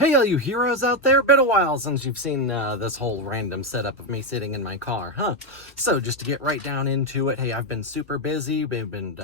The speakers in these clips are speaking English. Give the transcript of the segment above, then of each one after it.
Hey, all you heroes out there, been a while since you've seen this whole random setup of me sitting in my car, huh? So just to get right down into it, hey, I've been super busy. We've been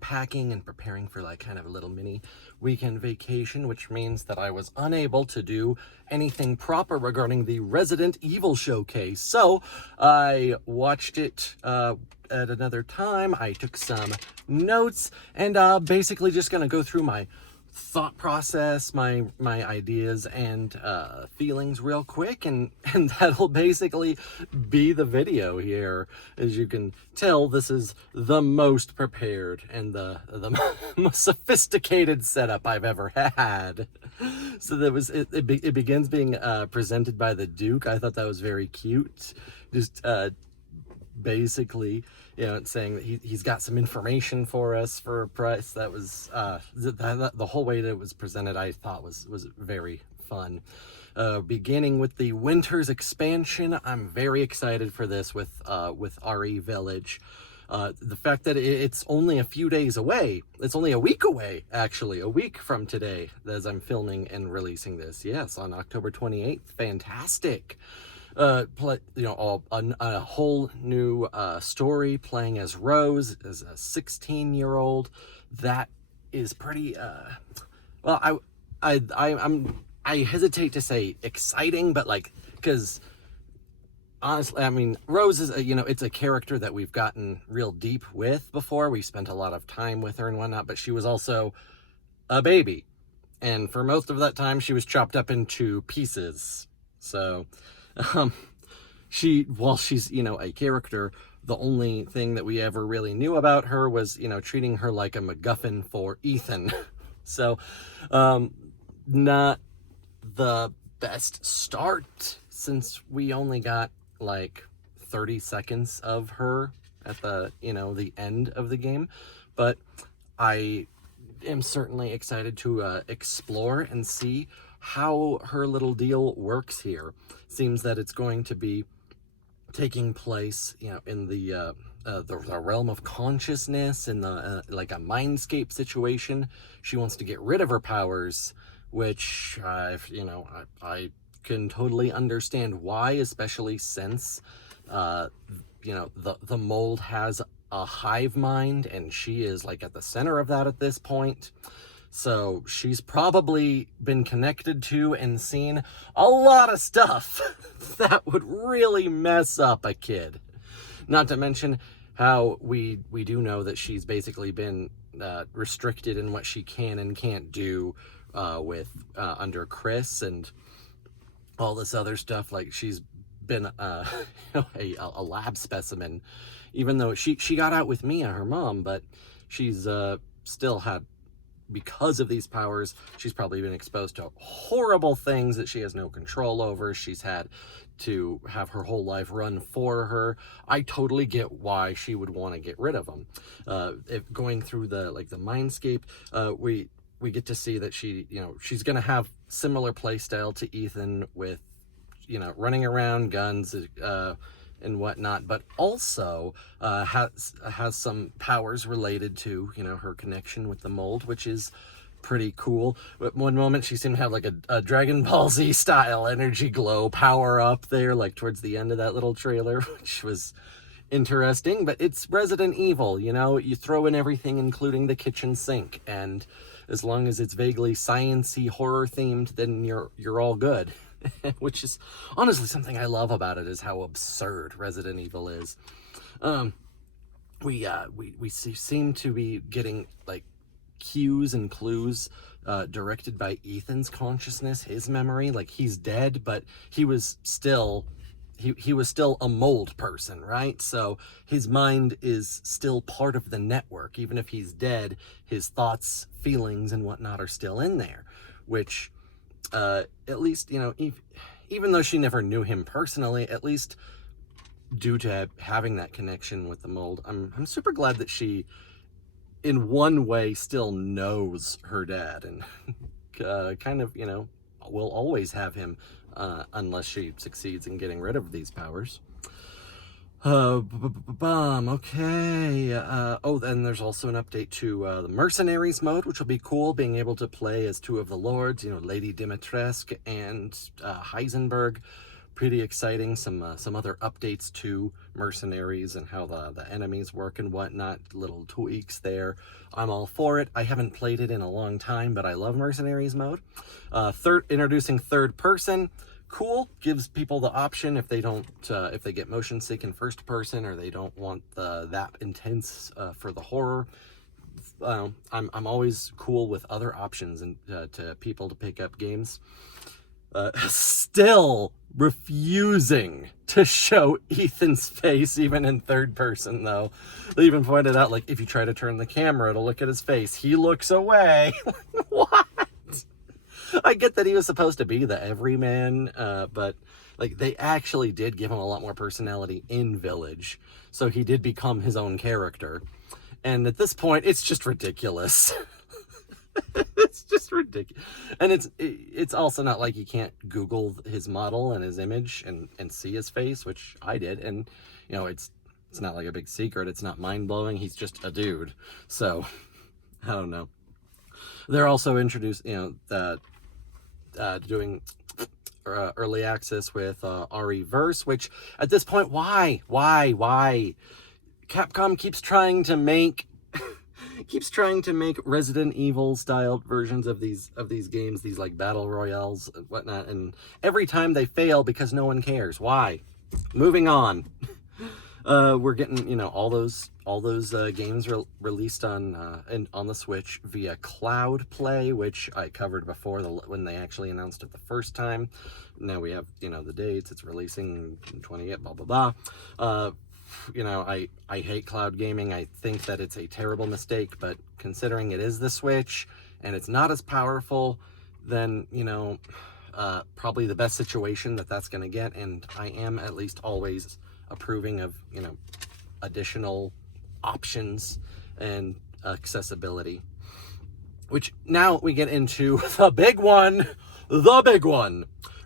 packing and preparing for like kind of a little mini weekend vacation, which means that I was unable to do anything proper regarding the Resident Evil showcase. So I watched it at another time. I took some notes and basically just gonna go through my thought process, my ideas and feelings real quick, and that'll basically be the video here. As you can tell, this is the most prepared and the most sophisticated setup I've ever had. So it begins being presented by the Duke. I thought that was very cute. Just basically, it's saying that he's got some information for us for a price. That was the whole way that it was presented, I thought was very fun. Beginning with the Winter's expansion, I'm very excited for this with RE Village. The fact that it's only a few days away, it's only a week away, actually, a week from today, as I'm filming and releasing this. Yes, on October 28th. Fantastic. A whole new story, playing as Rose, as a 16-year-old. That is pretty well, I hesitate to say exciting, but like, because honestly, I mean, Rose is it's a character that we've gotten real deep with before. We spent a lot of time with her and whatnot, but she was also a baby, and for most of that time she was chopped up into pieces. So while she's, a character, the only thing that we ever really knew about her was, treating her like a MacGuffin for Ethan. So, not the best start, since we only got like 30 seconds of her at the, the end of the game. But I am certainly excited to explore and see how her little deal works here. Seems that it's going to be taking place, in the realm of consciousness, in the like a mindscape situation. She wants to get rid of her powers, which I can totally understand why, especially since the mold has a hive mind, and she is like at the center of that at this point. So she's probably been connected to and seen a lot of stuff that would really mess up a kid. Not to mention how we do know that she's basically been restricted in what she can and can't do with under Chris and all this other stuff. Like, she's been a lab specimen, even though she got out with Mia, her mom, but she's still had, because of these powers, she's probably been exposed to horrible things that she has no control over. She's had to have her whole life run for her. I totally get why she would want to get rid of them. If going through the mindscape, we get to see that she's gonna have similar playstyle to Ethan, with running around, guns, and whatnot, but also has some powers related to her connection with the mold, which is pretty cool. But one moment she seemed to have like a Dragon Ball Z style energy glow power up there, like towards the end of that little trailer, which was interesting. But it's Resident Evil, you throw in everything, including the kitchen sink, and as long as it's vaguely science-y, horror themed, then you're all good. Which is honestly something I love about it, is how absurd Resident Evil is. We seem to be getting like cues and clues directed by Ethan's consciousness, his memory. Like, he's dead, but he was still a mold person, right? So his mind is still part of the network. Even if he's dead, his thoughts, feelings, and whatnot are still in there, which at least, even though she never knew him personally, at least due to having that connection with the mold, I'm super glad that she, in one way, still knows her dad, and kind of, will always have him, unless she succeeds in getting rid of these powers. Okay. Oh, then there's also an update to the Mercenaries mode, which will be cool, being able to play as two of the lords, Lady Dimitrescu and Heisenberg. Pretty exciting. Some other updates to Mercenaries and how the enemies work and whatnot. Little tweaks there. I'm all for it. I haven't played it in a long time, but I love Mercenaries mode. Introducing third person. Cool, gives people the option if they don't if they get motion sick in first person, or they don't want that intense for the horror. I'm always cool with other options and to people to pick up games. Still refusing to show Ethan's face even in third person, though. They even pointed out, like, if you try to turn the camera to look at his face, he looks away. What? I get that he was supposed to be the everyman, but like they actually did give him a lot more personality in Village, so he did become his own character. And at this point, it's just ridiculous. It's just ridiculous. And it's also not like you can't Google his model and his image and see his face, which I did. And it's not like a big secret. It's not mind-blowing. He's just a dude. So I don't know. They're also introduced, doing early access with RE4, which at this point, why? Capcom keeps trying to make Resident Evil styled versions of these games, these like battle royales and whatnot, and every time they fail because no one cares. Why? Moving on. We're getting all those games released on the Switch via Cloud Play, which I covered before when they actually announced it the first time. Now we have the dates. It's releasing 28, blah blah blah. I hate cloud gaming. I think that it's a terrible mistake, but considering it is the Switch and it's not as powerful, then probably the best situation that's going to get. And I am at least always approving of additional options and accessibility, which now we get into the big one,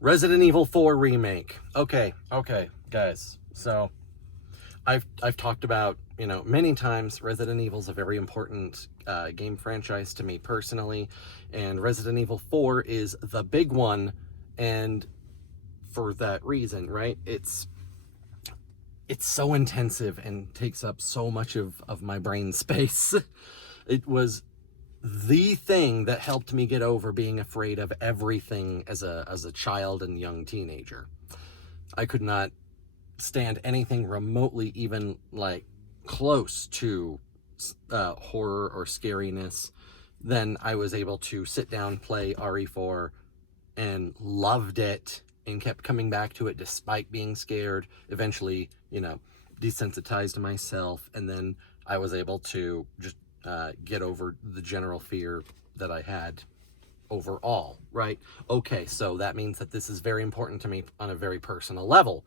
Resident Evil 4 Remake. Okay guys, so I've talked about many times Resident Evil's a very important game franchise to me personally, and Resident Evil 4 is the big one, and for that reason, right? It's so intensive and takes up so much of my brain space. It was the thing that helped me get over being afraid of everything as a child and young teenager. I could not stand anything remotely even like close to horror or scariness. Then I was able to sit down, play RE4, and loved it, and kept coming back to it despite being scared. Eventually, desensitized myself, and then I was able to just get over the general fear that I had overall, right? Okay, so that means that this is very important to me on a very personal level.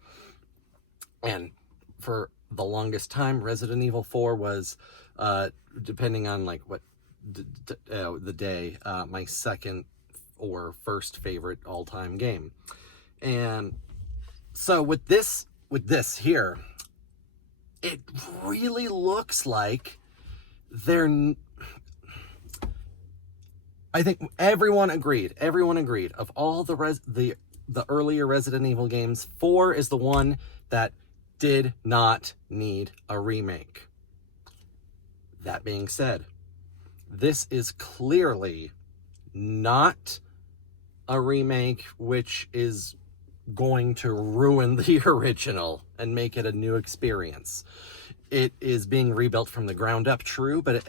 And for the longest time, Resident Evil 4 was, depending on like what the day, my second or first favorite all-time game. And so with this here, it really looks like I think everyone agreed of all the earlier Resident Evil games, 4 is the one that did not need a remake. That being said, this is clearly not a remake which is going to ruin the original and make it a new experience. It is being rebuilt from the ground up, true, but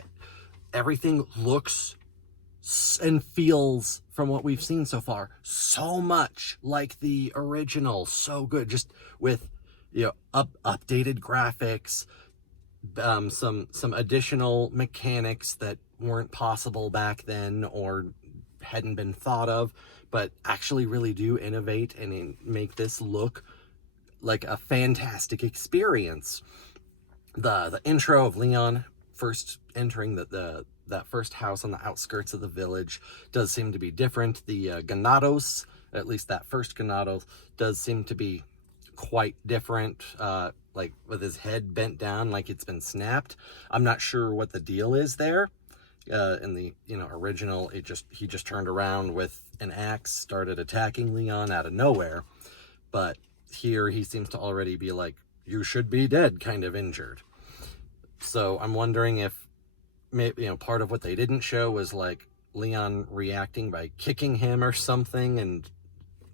everything looks and feels, from what we've seen so far, so much like the original. So good, just with updated graphics, some additional mechanics that weren't possible back then or hadn't been thought of, but actually really do innovate and make this look like a fantastic experience. The intro of Leon first entering that first house on the outskirts of the village does seem to be different. The Ganados, at least that first Ganados, does seem to be quite different, like with his head bent down like it's been snapped. I'm not sure what the deal is there. In the original, he just turned around with an axe, started attacking Leon out of nowhere. But here he seems to already be like, you should be dead, kind of injured. So I'm wondering if maybe part of what they didn't show was like Leon reacting by kicking him or something and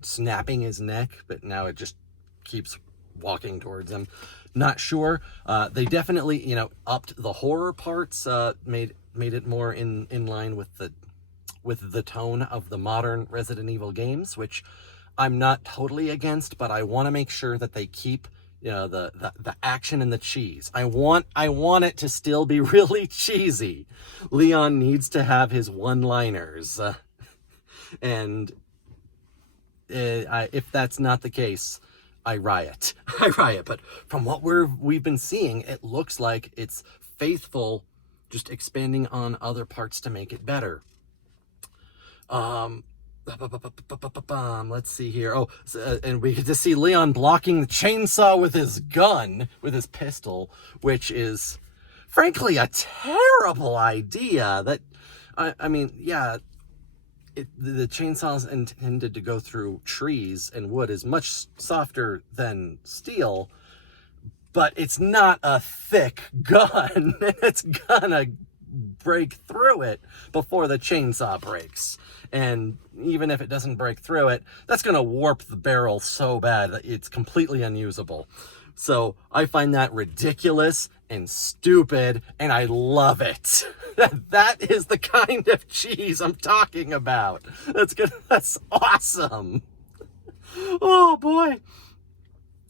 snapping his neck, but now it just keeps walking towards him. Not sure. They definitely upped the horror parts, made it more in line with the tone of the modern Resident Evil games, which I'm not totally against, but I want to make sure that they keep the action and the cheese. I want it to still be really cheesy. Leon needs to have his one-liners, and if that's not the case, I riot. I riot. But from what we've been seeing, it looks like it's faithful, just expanding on other parts to make it better. Let's see here. Oh, and we get to see Leon blocking the chainsaw with his gun, with his pistol, which is, frankly, a terrible idea. That, I mean, yeah, the chainsaw's intended to go through trees, and wood is much softer than steel, but it's not a thick gun. It's gonna break through it before the chainsaw breaks. And even if it doesn't break through it, that's going to warp the barrel so bad that it's completely unusable. So I find that ridiculous and stupid, and I love it. That is the kind of cheese I'm talking about. That's awesome. Oh boy.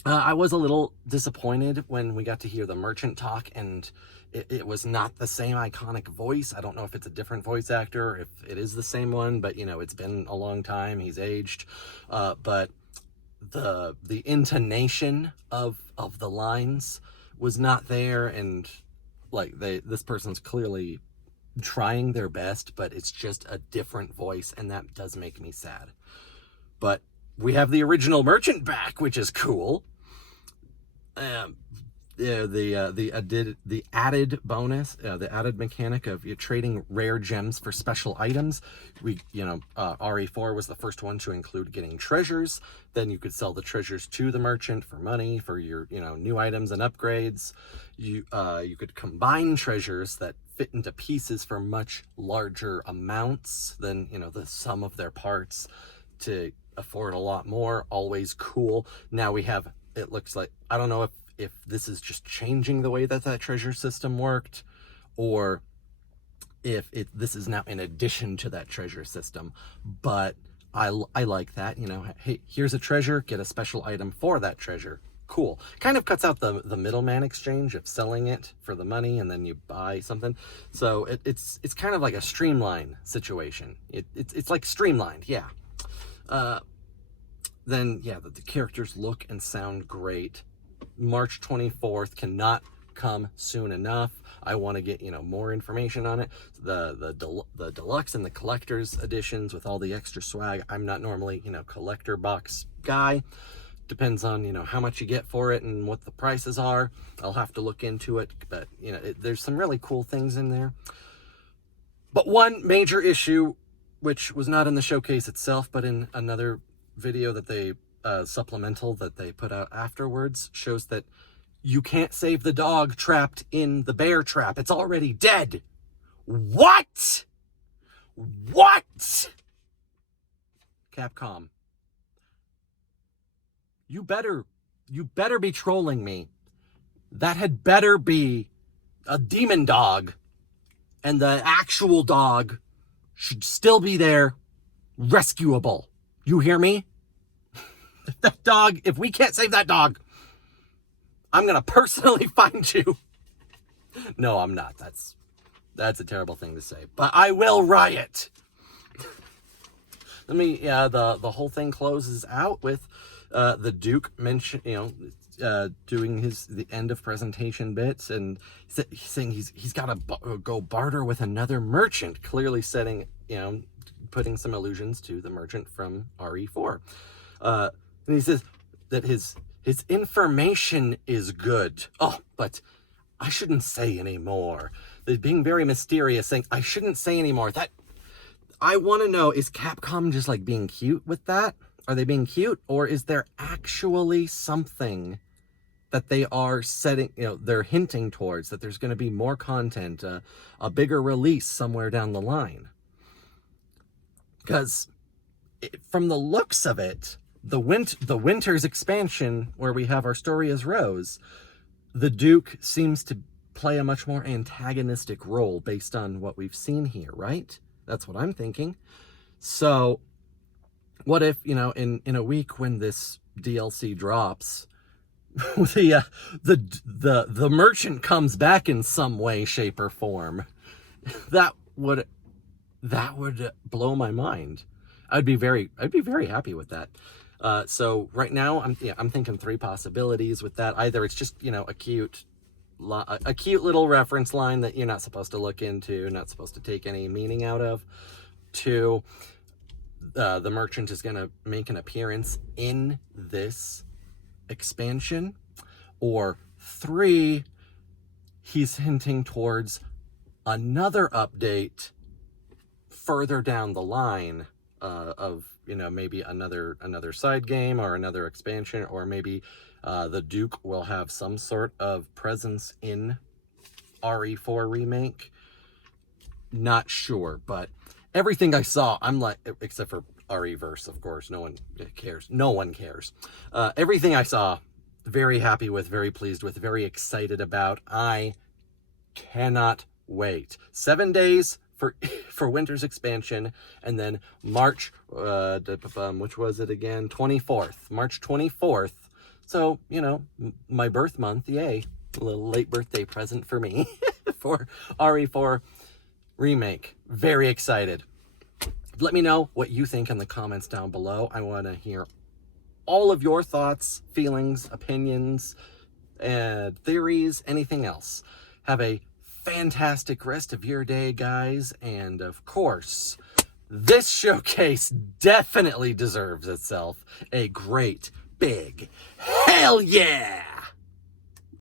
I was a little disappointed when we got to hear the merchant talk, and it was not the same iconic voice. I don't know if it's a different voice actor, if it is the same one, but it's been a long time. He's aged. But the intonation of the lines was not there, and like this person's clearly trying their best, but it's just a different voice, and that does make me sad. But we have the original merchant back, which is cool. The added bonus, the added mechanic of trading rare gems for special items. RE4 was the first one to include getting treasures. Then you could sell the treasures to the merchant for money for your new items and upgrades. You could combine treasures that fit into pieces for much larger amounts than the sum of their parts to afford a lot more. Always cool. Now we have, it looks like, I don't know if this is just changing the way that treasure system worked, or if this is now in addition to that treasure system, but I like that. Hey, here's a treasure, get a special item for that treasure. Cool. Kind of cuts out the middleman exchange of selling it for the money and then you buy something. So it's kind of like a streamline situation. It's like streamlined, yeah. Then yeah, the characters look and sound great. March 24th cannot come soon enough. I want to get more information on it. The deluxe and the collector's editions with all the extra swag. I'm not normally collector box guy. Depends on how much you get for it and what the prices are. I'll have to look into it, but there's some really cool things in there. But one major issue, which was not in the showcase itself, but in another video that they supplemental that they put out afterwards, shows that you can't save the dog trapped in the bear trap. It's already dead. What? Capcom, you better be trolling me. That had better be a demon dog, and the actual dog should still be there, rescuable. You hear me? That dog, if we can't save that dog, I'm gonna personally find you. No, I'm not. That's a terrible thing to say, but I will riot. The whole thing closes out with the Duke doing the end of presentation bits, and saying he's got to go barter with another merchant, clearly setting, putting some allusions to the merchant from RE4. And he says that His information is good. Oh, but I shouldn't say anymore. They're being very mysterious, saying I shouldn't say anymore. That I want to know, is Capcom just like being cute with that? Are they being cute, or is there actually something that they are setting, they're hinting towards, that there's going to be more content, a bigger release somewhere down the line? Because from the looks of it, the Winter's expansion, where we have our story as Rose, the Duke seems to play a much more antagonistic role based on what we've seen here, right? That's what I'm thinking. So what if, in a week when this DLC drops, the merchant comes back in some way, shape, or form? That would blow my mind. I'd be very happy with that. So right now I'm thinking 3 possibilities with that. Either it's just, a cute little reference line that you're not supposed to look into, not supposed to take any meaning out of. 2, the merchant is going to make an appearance in this expansion. Or 3, he's hinting towards another update further down the line, of maybe another side game or another expansion, or maybe the Duke will have some sort of presence in RE4 Remake. Not sure, but everything I saw, I'm like, except for RE-verse, of course, no one cares. Everything I saw, very happy with, very pleased with, very excited about. I cannot wait. 7 days for Winter's expansion, and then March, which was it again? 24th. March 24th. So, my birth month, yay. A little late birthday present for me for RE4 Remake. Very excited. Let me know what you think in the comments down below. I want to hear all of your thoughts, feelings, opinions, and theories, anything else. Have a fantastic rest of your day, guys. And of course, this showcase definitely deserves itself a great big hell yeah!